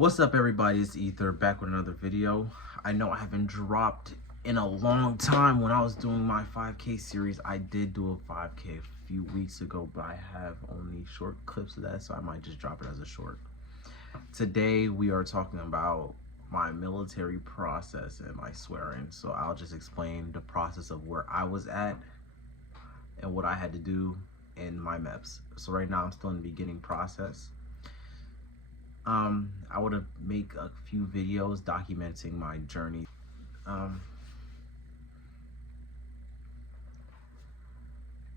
What's up, everybody? It's Ether back with another video. I know I haven't dropped in a long time. When I was doing my 5K series, I did do a 5K a few weeks ago, but I have only short clips of that, so I might just drop it as a short. Today we are talking about my military process and my swearing. So I'll just explain the process of where I was at and what I had to do in my MEPS. So right now I'm still in the beginning process. I would have make a few videos documenting my journey.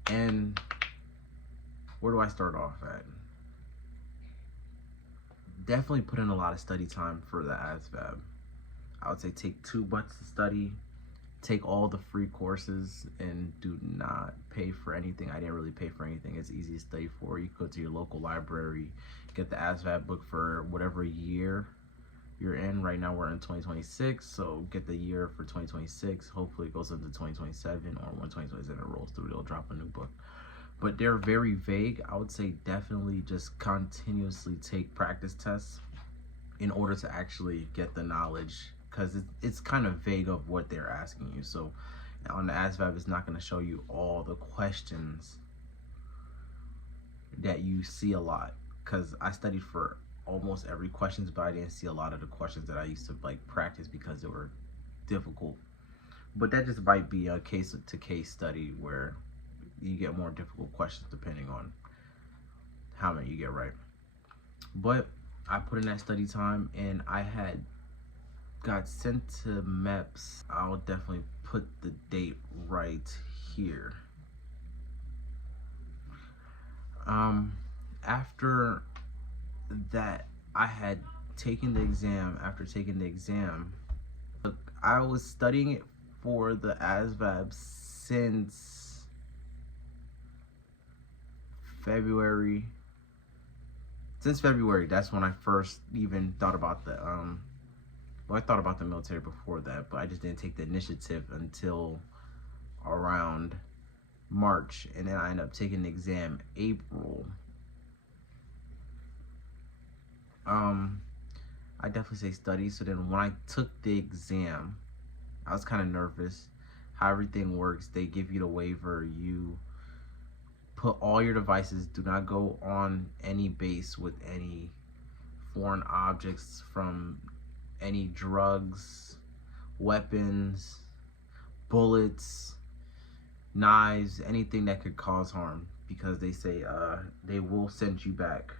And where do I start off at? Definitely put in a lot of study time for the ASVAB. I would say take 2 months to study, take all the free courses, and do not pay for anything. I didn't really pay for anything. It's easy to study for. You go to your local library, get the ASVAB book for whatever year you're in. Right now we're in 2026, so get the year for 2026. Hopefully it goes into 2027, or when 2027 rolls through, they'll drop a new book. But they're very vague. I would say definitely just continuously take practice tests in order to actually get the knowledge, because it's kind of vague of what they're asking you. So on the ASVAB, it's not going to show you all the questions that you see a lot, because I studied for almost every questions, but I didn't see a lot of the questions that I used to like practice because they were difficult. But that just might be a case to case study where you get more difficult questions depending on how many you get right. But I put in that study time, and I had got sent to MEPS. I'll definitely put the date right here. After that, I had taken the exam. After taking the exam, I was studying it for the ASVAB since February. That's when I first even thought about the well, I thought about the military before that, but I just didn't take the initiative until around March, and then I ended up taking the exam April. I definitely say study. So then when I took the exam, I was kind of nervous. How everything works, they give you the waiver, you put all your devices, do not go on any base with any foreign objects, from any drugs, weapons, bullets, knives, anything that could cause harm, because they say they will send you back.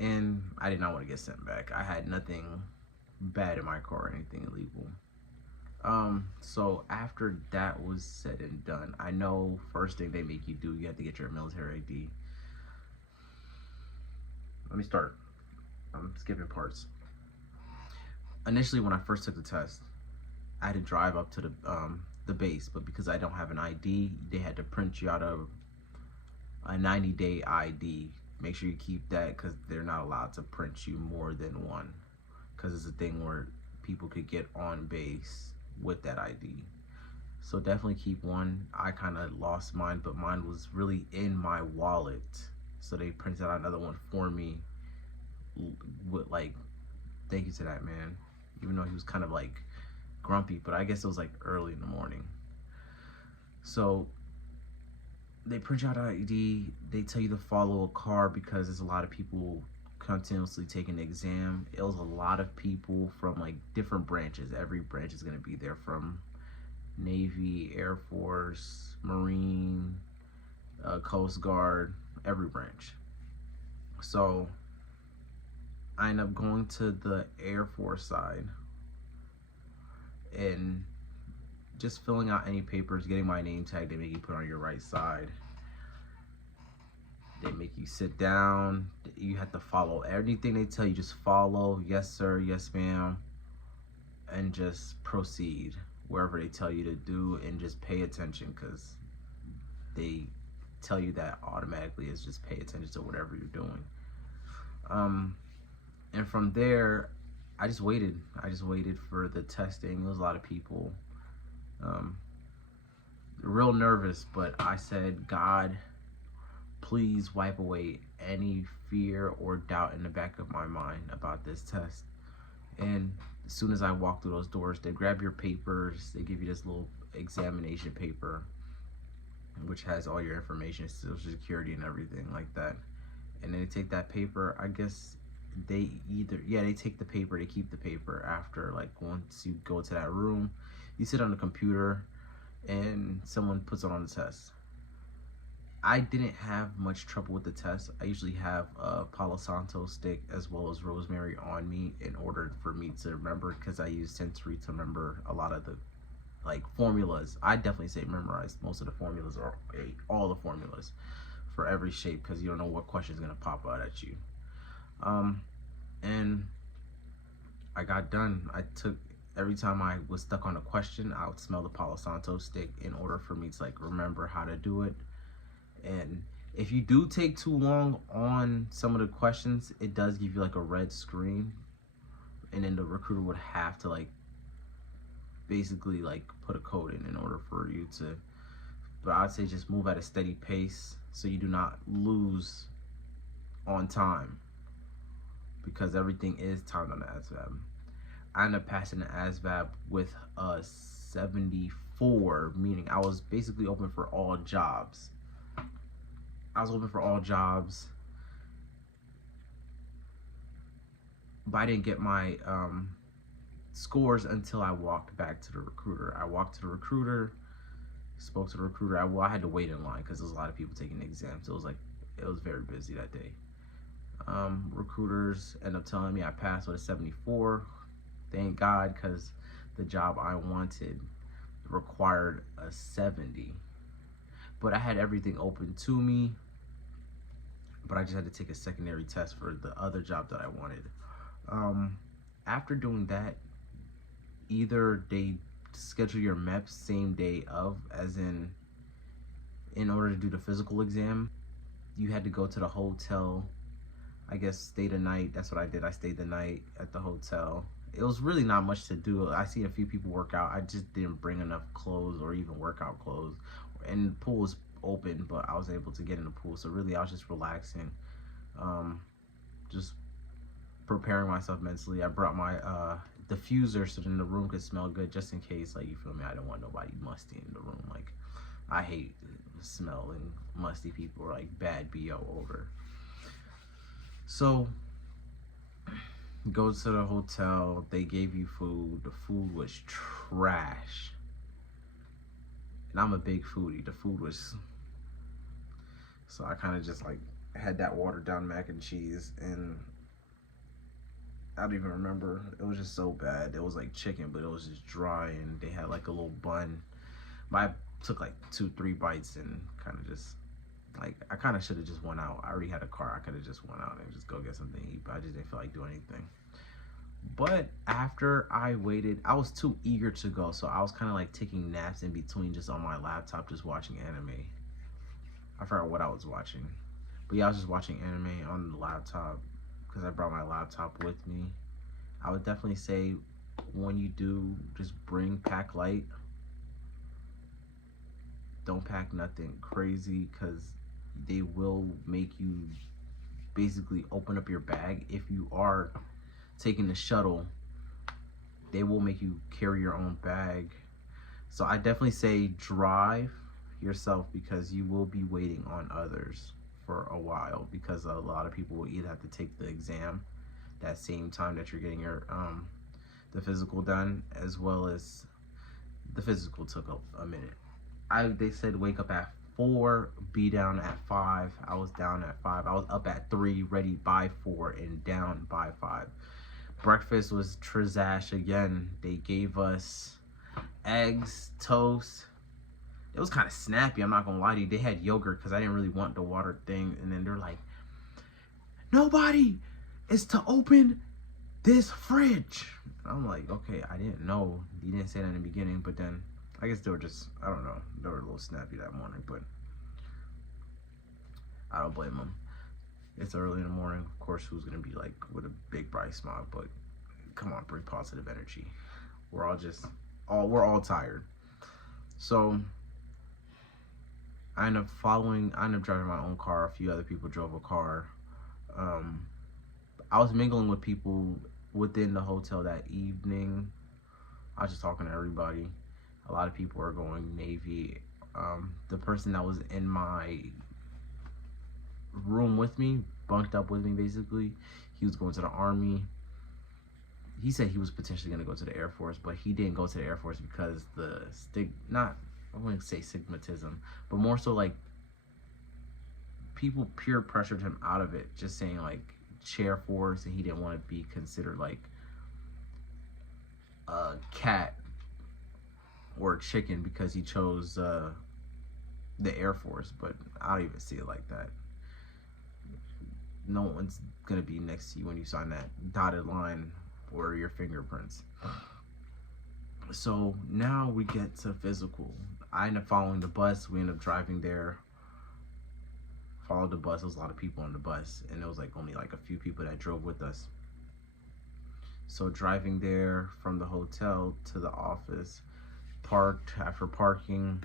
And I did not want to get sent back. I had nothing bad in my car or anything illegal. So after that was said and done, I know first thing they make you do, you have to get your military ID. Let me start. I'm skipping parts. Initially, when I first took the test, I had to drive up to the base, but because I don't have an ID, they had to print you out a 90-day ID. Make sure you keep that, because they're not allowed to print you more than one, because it's a thing where people could get on base with that ID. So definitely keep one. I kind of lost mine, but mine was really in my wallet, so they printed out another one for me with like, thank you to that man, even though he was kind of like grumpy, but I guess it was like early in the morning. So they print out an ID, they tell you to follow a car, because there's a lot of people continuously taking the exam. It was a lot of people from like different branches. Every branch is going to be there, from Navy, Air Force, Marine, Coast Guard, every branch. So I ended up going to the Air Force side and just filling out any papers, getting my name tag. They make you put on your right side. They make you sit down. You have to follow everything they tell you. Just follow, yes sir, yes ma'am, and just proceed wherever they tell you to do, and just pay attention, because they tell you that automatically. Is just pay attention to whatever you're doing. And from there, I just waited. For the testing. There was a lot of people. Real nervous, but I said, God, please wipe away any fear or doubt in the back of my mind about this test. And as soon as I walk through those doors, they grab your papers, they give you this little examination paper, which has all your information, social security and everything like that. And then they take that paper, I guess they they take the paper, they keep the paper after, like, once you go to that room, you sit on the computer and someone puts it on the test. I didn't have much trouble with the test. I usually have a Palo Santo stick as well as rosemary on me in order for me to remember, because I use sensory to remember a lot of the, like, formulas. I definitely say memorize most of the formulas, or all the formulas for every shape, because you don't know what question is going to pop out at you. And I got done. Every time I was stuck on a question, I would smell the Palo Santo stick in order for me to, like, remember how to do it. And if you do take too long on some of the questions, it does give you like a red screen, and then the recruiter would have to, like, basically, like, put a code in order for you to, but I'd say just move at a steady pace so you do not lose on time, because everything is timed on the ASVAB. I ended up passing the ASVAB with a 74, meaning I was basically open for all jobs. But I didn't get my scores until I walked back to the recruiter. I walked to the recruiter, spoke to the recruiter. I had to wait in line because there was a lot of people taking the exam, so it was very busy that day. Recruiters ended up telling me I passed with a 74. Thank God, because the job I wanted required a 70. But I had everything open to me, but I just had to take a secondary test for the other job that I wanted. After doing that, either they schedule your MEPS same day of, as in order to do the physical exam, you had to go to the hotel, I guess stay the night. That's what I did. I stayed the night at the hotel. It was really not much to do. I seen a few people work out. I just didn't bring enough clothes or even workout clothes. And the pool was open, but I was able to get in the pool. So really, I was just relaxing, just preparing myself mentally. I brought my diffuser so then the room could smell good, just in case, like, you feel me, I don't want nobody musty in the room. Like, I hate smelling musty people, or like bad BO odor. So go to the hotel, they gave you food. The food was trash. And I'm a big foodie. The food was, so I kind of just, like, had that watered down mac and cheese, and I don't even remember. It was just so bad. It was like chicken, but it was just dry, and they had like a little bun. But I took like 2-3 bites and kind of just, like, I kind of should have just went out. I already had a car. I could have just went out and just go get something to eat, but I just didn't feel like doing anything. But after I waited, I was too eager to go, so I was kind of like taking naps in between, just on my laptop, just watching anime. I forgot what I was watching, but yeah, I was just watching anime on the laptop because I brought my laptop with me. I would definitely say, when you do, just pack light. Don't pack nothing crazy, because they will make you basically open up your bag. If you are taking the shuttle, they will make you carry your own bag. So I definitely say drive yourself, because you will be waiting on others for a while, because a lot of people will either have to take the exam that same time that you're getting your the physical done, as well as the physical took a minute. They said wake up at 4, be down at 5. I was down at 5. I was up at 3, ready by 4, and down by 5. Breakfast was trash again. They gave us eggs, toast. It was kind of snappy, I'm not gonna lie to you. They had yogurt because I didn't really want the water thing. And then they're like, nobody is to open this fridge. I'm like, okay, I didn't know. You didn't say that in the beginning, but then I guess they were just, I don't know, they were a little snappy that morning, but I don't blame them. It's early in the morning. Of course, who's gonna be like with a big bright smile? But come on, bring positive energy. We're all tired. So I ended up driving my own car. A few other people drove a car. Um, I was mingling with people within the hotel that evening. I was just talking to everybody. A lot of people are going Navy. The person that was in my room with me, bunked up with me basically, he was going to the Army. He said he was potentially going to go to the Air Force, but he didn't go to the Air Force because I wouldn't say stigmatism, but more so like people peer pressured him out of it, just saying like Air Force, and he didn't want to be considered like a cat or a chicken because he chose the Air Force. But I don't even see it like that. No one's gonna be next to you when you sign that dotted line or your fingerprints. So now we get to physical. I end up following the bus. We end up driving there. Followed the bus. There was a lot of people on the bus, and it was like only like a few people that drove with us. So driving there from the hotel to the office, parked. After parking,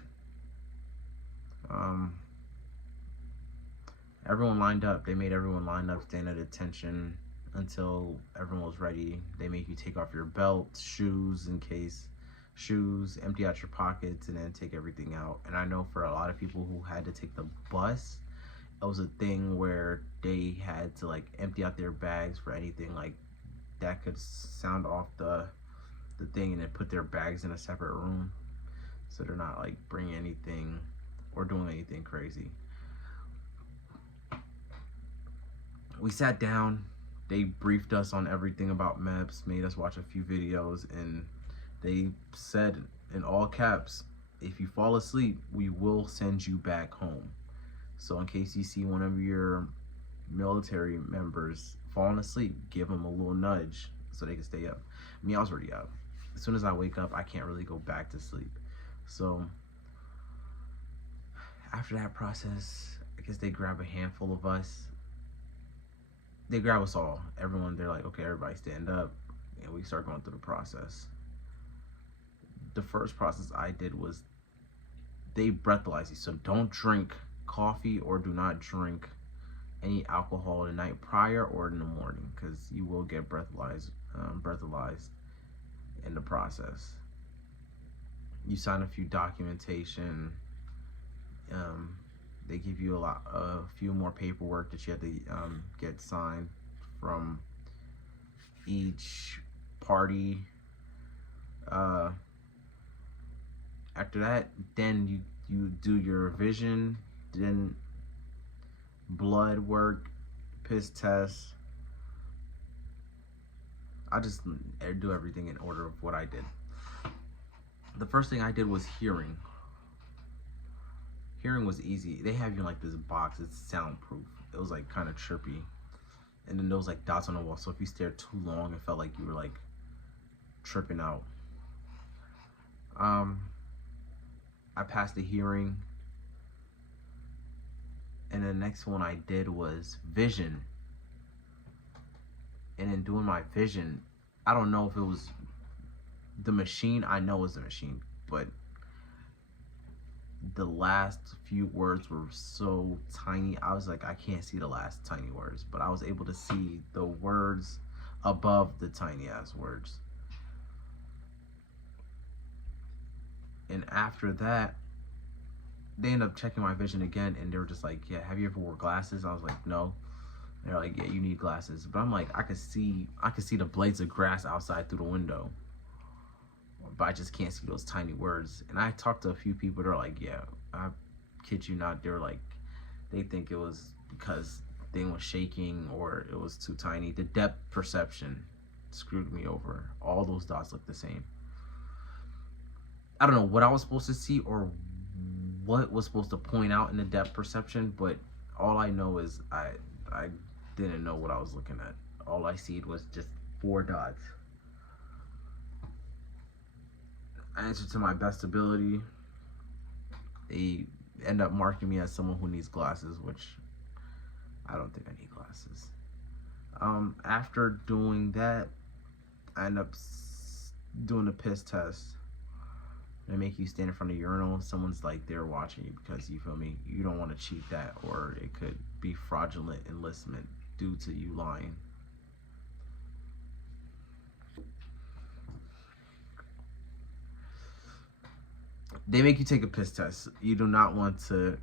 everyone lined up. They made everyone line up, stand at attention until everyone was ready. They make you take off your belt, shoes, empty out your pockets, and then take everything out. And I know for a lot of people who had to take the bus, it was a thing where they had to like empty out their bags for anything like that could sound off the thing, and then put their bags in a separate room so they're not like bringing anything or doing anything crazy. We sat down. They briefed us on everything about MEPS, made us watch a few videos, and they said in all caps, if you fall asleep, we will send you back home. So in case you see one of your military members falling asleep, give them a little nudge so they can stay up. I mean, I was already up. As soon as I wake up, I can't really go back to sleep. So after that process, I guess they grab a handful of us. They grab us all. Everyone, they're like, okay, everybody stand up. And we start going through the process. The first process I did was they breathalyze you. So don't drink coffee or do not drink any alcohol the night prior or in the morning, because you will get breathalyzed in the process. You sign a few documentation. They give you a few more paperwork that you have to get signed from each party. After that, then you do your vision, then blood work, piss test. I just do everything in order of what I did. The first thing I did was hearing. Hearing was easy. They have you in like this box. It's soundproof. It was like kind of trippy. And then there was like dots on the wall. So if you stared too long, it felt like you were like tripping out. I passed the hearing. And the next one I did was vision. And in doing my vision, I don't know if it was the machine. I know it was the machine, but the last few words were so tiny. I was like, I can't see the last tiny words, but I was able to see the words above the tiny ass words. And after that, they ended up checking my vision again, and they were just like, yeah, have you ever wore glasses? I was like, no. They're like, yeah, you need glasses. But I'm like, I could see the blades of grass outside through the window, but I just can't see those tiny words. And I talked to a few people. They're like, yeah, I kid you not. They're like, they think it was because the thing was shaking or it was too tiny. The depth perception screwed me over. All those dots look the same. I don't know what I was supposed to see or what was supposed to point out in the depth perception, but all I know is I didn't know what I was looking at. All I see was just 4 dots. I answered to my best ability. They end up marking me as someone who needs glasses, which I don't think I need glasses. After doing that, I end up doing the piss test. They make you stand in front of urinal. Someone's like there watching you because you feel me. You don't want to cheat that, or it could be fraudulent enlistment due to you lying. They make you take a piss test. You do not want to.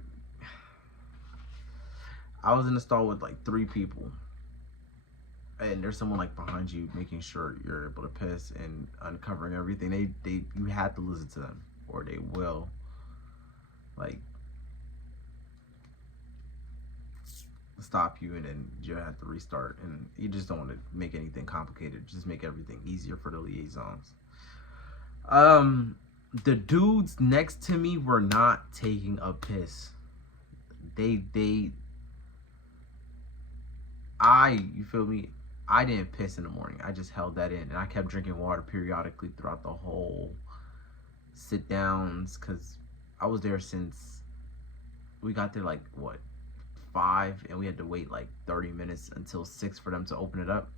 I was in the stall with like 3 people, and there's someone like behind you making sure you're able to piss and uncovering everything. They you have to listen to them, or they will like stop you, and then you have to restart. And you just don't want to make anything complicated. Just make everything easier for the liaisons. The dudes next to me were not taking a piss. You feel me? I didn't piss in the morning. I just held that in, and I kept drinking water periodically throughout the whole sit downs, because I was there since we got there like what, 5, and we had to wait like 30 minutes until 6 for them to open it up.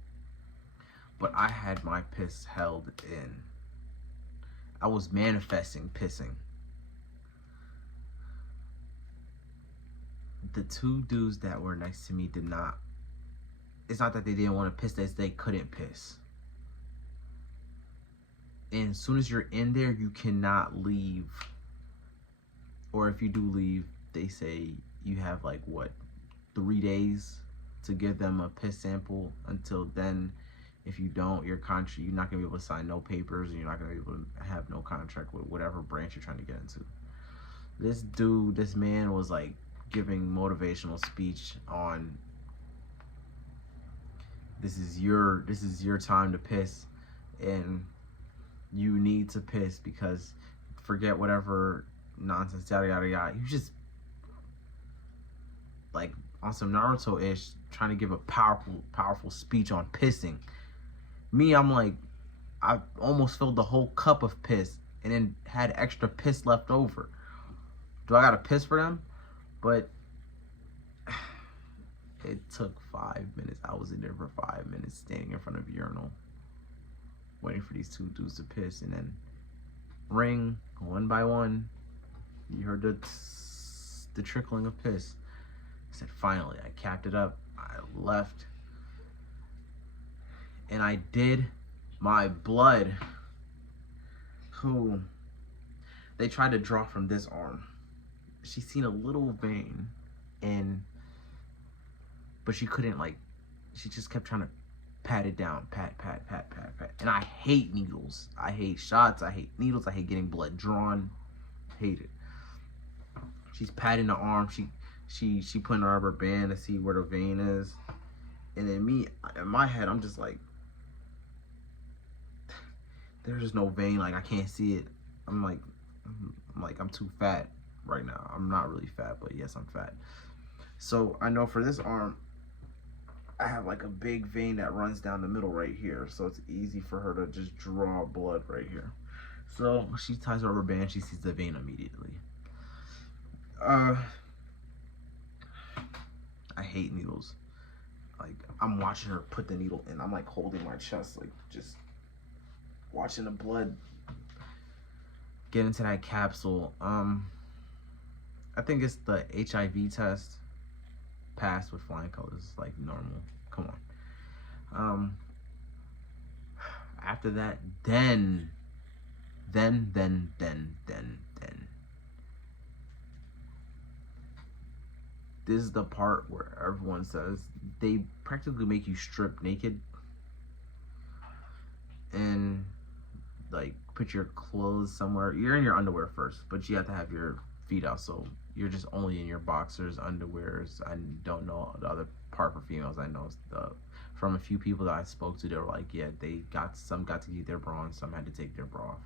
But I had my piss held in. I was manifesting pissing. The 2 dudes that were next to me did not. It's not that they didn't want to piss, it's they couldn't piss. And as soon as you're in there, you cannot leave. Or if you do leave, they say you have like what, 3 days to give them a piss sample. Until then, if you don't, you're not gonna be able to sign no papers, and you're not gonna be able to have no contract with whatever branch you're trying to get into. This man was like giving motivational speech on this is your time to piss, and you need to piss, because forget whatever nonsense, yada yada yada. You just like on some Naruto-ish trying to give a powerful speech on pissing. Me, I'm like, I almost filled the whole cup of piss and then had extra piss left over. Do I gotta piss for them? But it took 5 minutes. I was in there for 5 minutes standing in front of a urinal waiting for these 2 dudes to piss, and then ring one by one. You heard the trickling of piss. I said, finally, I capped it up. I left. And I did my blood. They tried to draw from this arm. She seen a little vein, but she couldn't, like, she just kept trying to pat it down. Pat. And I hate needles. I hate shots. I hate needles. I hate getting blood drawn. Hate it. She's patting the arm. She putting a rubber band to see where the vein is. And then me, in my head, I'm just like, there's just no vein. Like, I can't see it. I'm like, I'm too fat right now. I'm not really fat, but yes, I'm fat. So I know for this arm, I have like a big vein that runs down the middle right here. So it's easy for her to just draw blood right here. So she ties a rubber band. She sees the vein immediately. I hate needles. Like, I'm watching her put the needle in. I'm like holding my chest, like just watching the blood get into that capsule. I think it's the HIV test. Passed with flying colors, like normal. Come on. After that, then. This is the part where everyone says they practically make you strip naked and like put your clothes somewhere. You're in your underwear first, but you have to have your feet out, so you're just only in your boxers, underwears. I don't know the other part for females. I know from a few people that I spoke to, they were like, yeah, some got to keep their bra on, some had to take their bra off.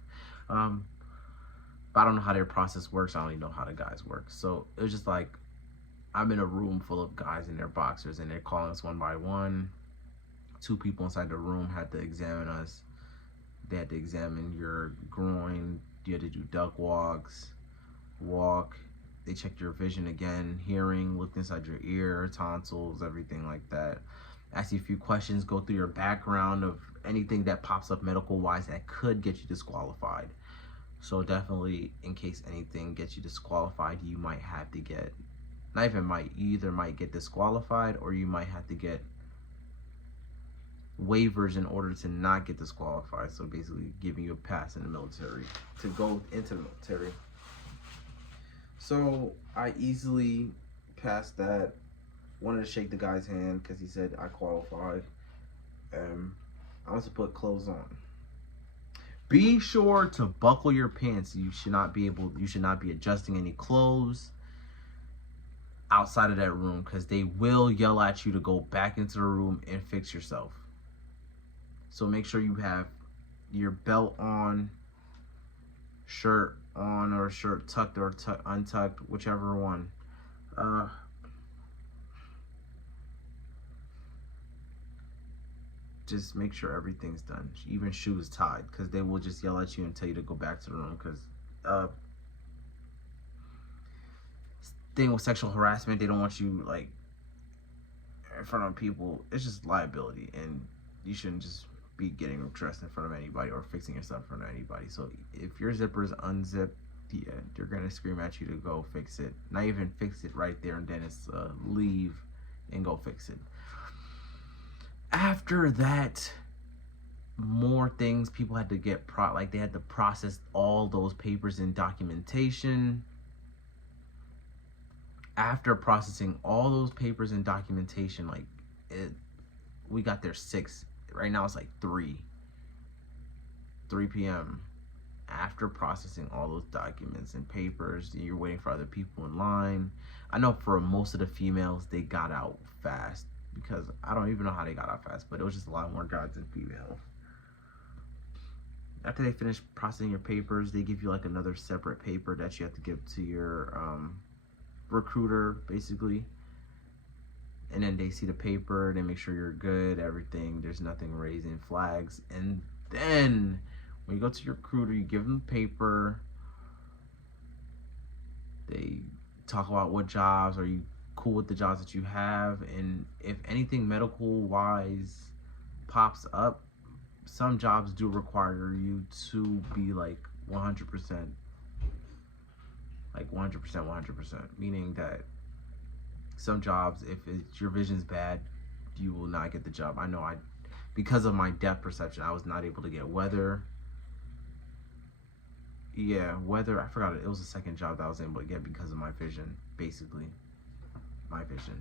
But I don't know how their process works. I don't even know how the guys work. So it was just like, I'm in a room full of guys in their boxers, and they're calling us one by one. 2 people inside the room had to examine us. They had to examine your groin. You had to do duck walks, walk. They checked your vision again, hearing, looked inside your ear, tonsils, everything like that. Ask you a few questions, go through your background of anything that pops up medical-wise that could get you disqualified. So definitely, in case anything gets you disqualified, you might have to get, not even might, you either might get disqualified or you might have to get waivers in order to not get disqualified. So basically giving you a pass in the military to go into the military. So I easily passed that. Wanted to shake the guy's hand because he said I qualified. I want to put clothes on. Be sure to buckle your pants. You should not be adjusting any clothes outside of that room, because they will yell at you to go back into the room and fix yourself. So make sure you have your belt on, shirt on, or shirt tucked or untucked, whichever one. Just make sure everything's done, even shoes tied, because they will just yell at you and tell you to go back to the room. Because thing with sexual harassment, they don't want you like in front of people. It's just liability, and you shouldn't just be getting dressed in front of anybody or fixing yourself in front of anybody. So if your zipper is unzipped, yeah, they're gonna scream at you to go fix it. Not even fix it right there and then. It's leave and go fix it. After that, more things people had to get like they had to process all those papers and documentation. After processing all those papers and documentation, like we got there 6. Right now it's like 3 p.m. After processing all those documents and papers, you're waiting for other people in line. I know for most of the females, they got out fast, because I don't even know how they got out fast, but it was just a lot more guys than females. After they finish processing your papers, they give you like another separate paper that you have to give to your recruiter, basically. And then they see the paper, they make sure you're good, everything, there's nothing raising flags. And then when you go to your recruiter, you give them the paper. They talk about what jobs, are you cool with the jobs that you have, and if anything medical wise pops up, some jobs do require you to be like 100%, meaning that some jobs, if your vision's bad, you will not get the job. I know because of my depth perception, I was not able to get weather. Yeah, weather, I forgot it was the second job that I was able to get because of my vision, basically. My vision.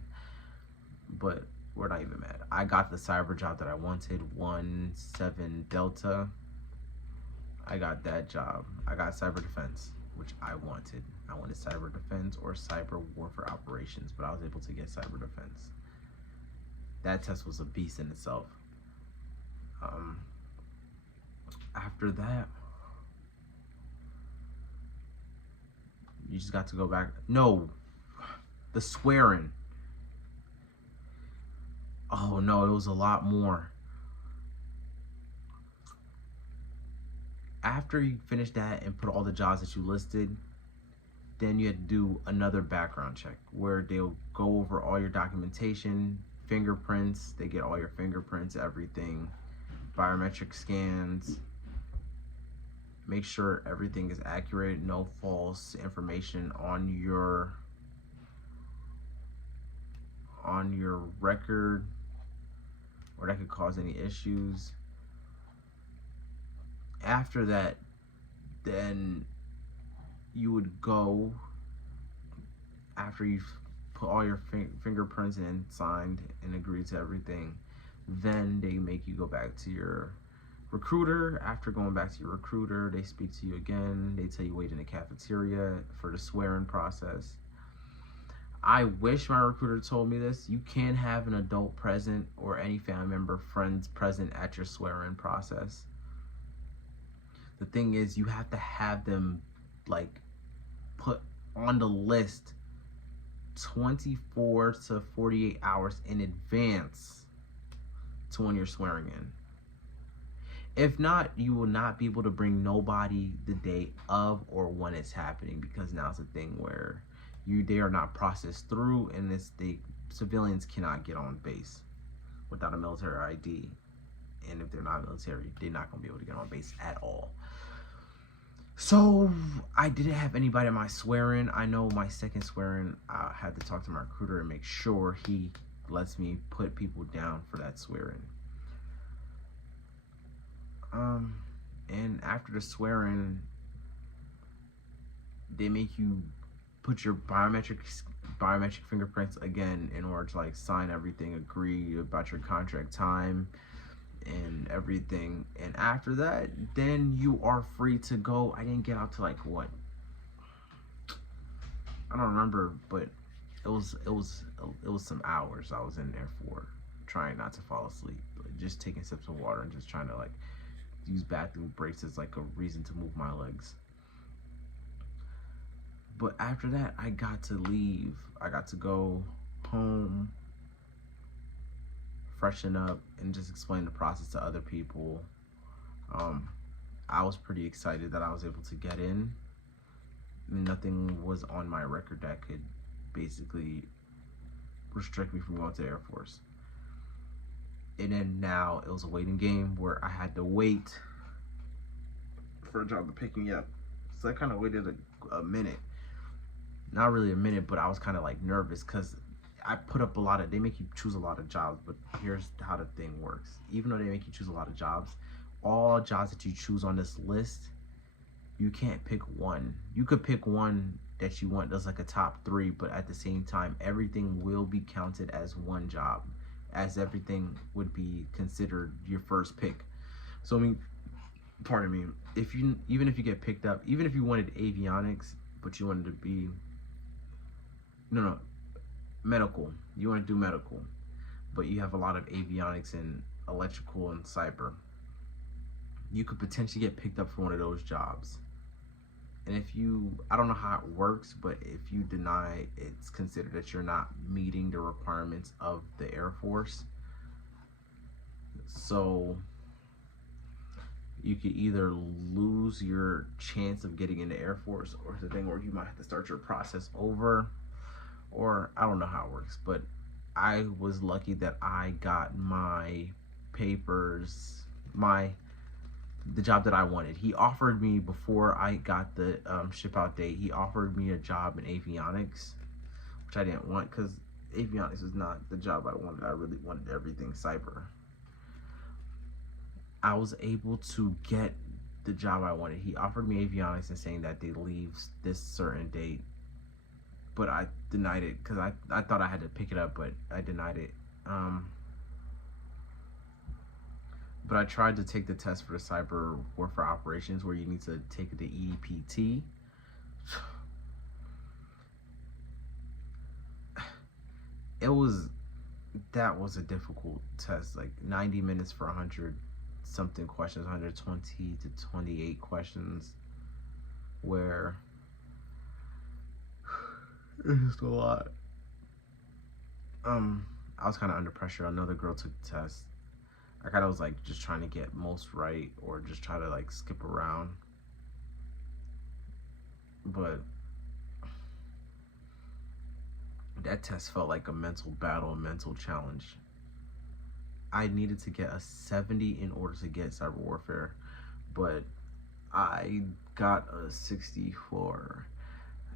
But we're not even mad. I got the cyber job that I wanted, 1-7 Delta. I got that job. I got cyber defense, which I wanted. I wanted cyber defense or cyber warfare operations, but I was able to get cyber defense. That test was a beast in itself. After that, you just got to go back. No, the swearing. Oh no, it was a lot more. After you finish that and put all the jobs that you listed, then you had to do another background check where they'll go over all your documentation, fingerprints, they get all your fingerprints, everything, biometric scans, make sure everything is accurate, no false information on your record, or that could cause any issues. After that, then you would go, after you've put all your fingerprints in, signed and agreed to everything, then they make you go back to your recruiter. After going back to your recruiter, they speak to you again. They tell you wait in the cafeteria for the swearing process. I wish my recruiter told me this. You can have an adult present or any family member, friends present at your swearing process. The thing is, you have to have them like put on the list 24 to 48 hours in advance to when you're swearing in. If not, you will not be able to bring nobody the day of or when it's happening, because now it's a thing where they are not processed through, and the civilians cannot get on base without a military ID. And if they're not military, they're not going to be able to get on base at all. So I didn't have anybody at my swearing. I know my second swearing, I had to talk to my recruiter and make sure he lets me put people down for that swearing. And after the swearing, they make you put your biometric fingerprints again in order to like sign everything, agree about your contract time and everything. And after that, then you are free to go. I didn't get out to like what, I don't remember, but it was some hours I was in there for, trying not to fall asleep, like just taking sips of water and just trying to like use bathroom breaks as like a reason to move my legs. But after that, I got to leave. I got to go home, freshen up, and just explain the process to other people. I was pretty excited that I was able to get in. Nothing was on my record that could basically restrict me from going to the Air Force. And then now it was a waiting game where I had to wait for a job to pick me up. So I kind of waited a minute. Not really a minute, but I was kind of like nervous because I put up they make you choose a lot of jobs, but here's how the thing works. Even though they make you choose a lot of jobs, all jobs that you choose on this list, you can't pick one. You could pick one that you want that's like a top 3, but at the same time, everything will be counted as one job, as everything would be considered your first pick. So I mean, pardon me, even if you get picked up, even if you wanted avionics, but you wanted to be medical, you want to do medical, but you have a lot of avionics and electrical and cyber, you could potentially get picked up for one of those jobs. And if I don't know how it works, but if you deny, it's considered that you're not meeting the requirements of the Air Force. So you could either lose your chance of getting into Air Force, or the thing where you might have to start your process over, or I don't know how it works. But I was lucky that I got my papers, the job that I wanted. He offered me, before I got the ship out date, he offered me a job in avionics, which I didn't want because avionics was not the job I wanted. I really wanted everything cyber. I was able to get the job I wanted. He offered me avionics and saying that they leave this certain date, but I denied it because I thought I had to pick it up, but I denied it. But I tried to take the test for the cyber warfare operations, where you need to take the EPT. That was a difficult test, like 90 minutes for 100 something questions, 120 to 28 questions, where it's a lot. I was kind of under pressure. Another girl took the test. I kind of was like just trying to get most right, or just try to like skip around. But that test felt like a mental battle, a mental challenge. I needed to get a 70 in order to get cyber warfare, but I got a 64.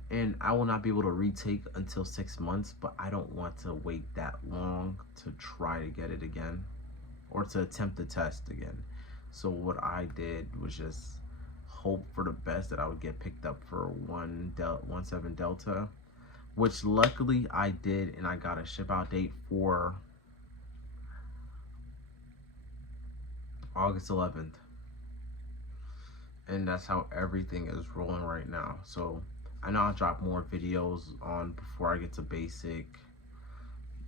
And I will not be able to retake until 6 months, but I don't want to wait that long to try to get it again, or to attempt the test again. So what I did was just hope for the best that I would get picked up for 17 Delta, which luckily I did, and I got a ship out date for August 11th. And that's how everything is rolling right now. So I know I'll drop more videos on before I get to basic,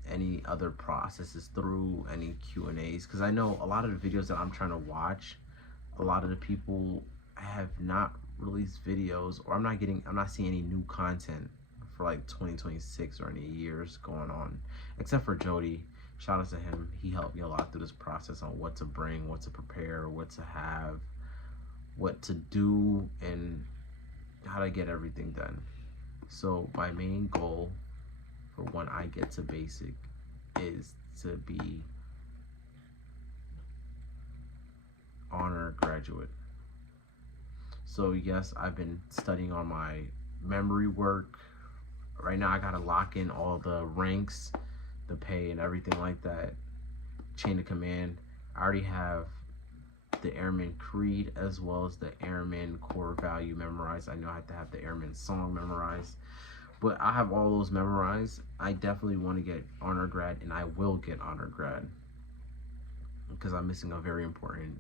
any other processes through, any Q&As, because I know a lot of the videos that I'm trying to watch, a lot of the people have not released videos, or I'm not seeing any new content for like 2026 or any years going on, except for Jody. Shout out to him. He helped me a lot through this process on what to bring, what to prepare, what to have, what to do, and how to get everything done. So my main goal for when I get to basic is to be honor graduate. So yes, I've been studying on my memory work. Right now I gotta lock in all the ranks, the pay and everything like that. Chain of command. I already have the Airman Creed as well as the Airman core value memorized. I know I have to have the Airman song memorized. But I have all those memorized. I definitely want to get honor grad, and I will get honor grad because I'm missing a very important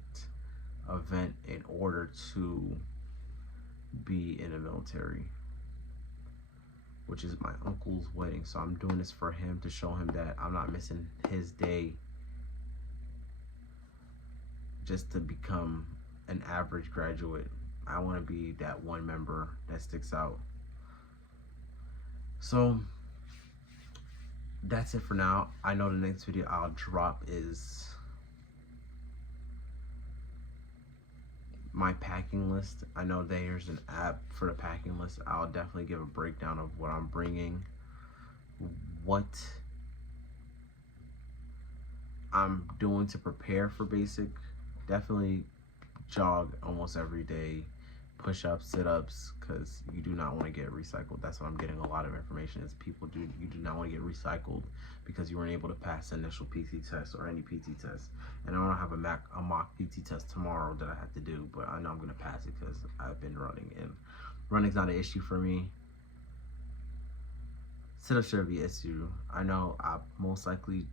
event in order to be in the military, which is my uncle's wedding. So I'm doing this for him to show him that I'm not missing his day just to become an average graduate. I want to be that one member that sticks out. So that's it for now. I know the next video I'll drop is my packing list. I know there's an app for the packing list. I'll definitely give a breakdown of what I'm bringing, what I'm doing to prepare for basic. Definitely jog almost every day, push-ups, sit-ups, because you do not want to get recycled. That's what I'm getting a lot of information is you do not want to get recycled because you weren't able to pass the initial PT test or any PT test. And I don't have a mock PT test tomorrow that I have to do, but I know I'm going to pass it because I've been running, and running's not an issue for me. Sit-ups should be an issue. I know I'll most likely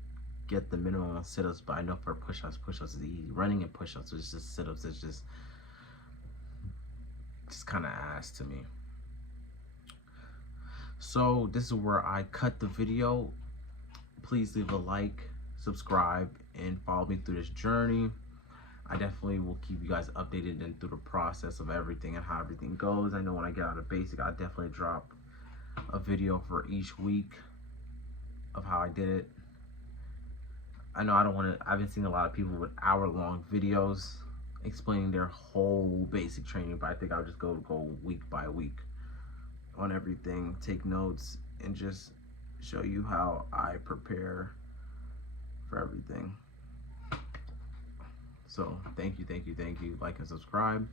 get the minimum on sit-ups, but I know for push-ups is easy. Running and push-ups is just sit-ups. It's just kind of ass to me. So this is where I cut the video. Please leave a like, subscribe, and follow me through this journey. I definitely will keep you guys updated and through the process of everything and how everything goes. I know when I get out of basic, I definitely drop a video for each week of how I did it. I know I've been seeing a lot of people with hour-long videos explaining their whole basic training, but I think I'll just go week by week on everything, take notes, and just show you how I prepare for everything. So thank you. Like and subscribe.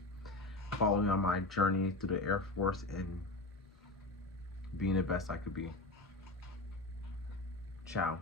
Follow me on my journey through the Air Force and being the best I could be. Ciao.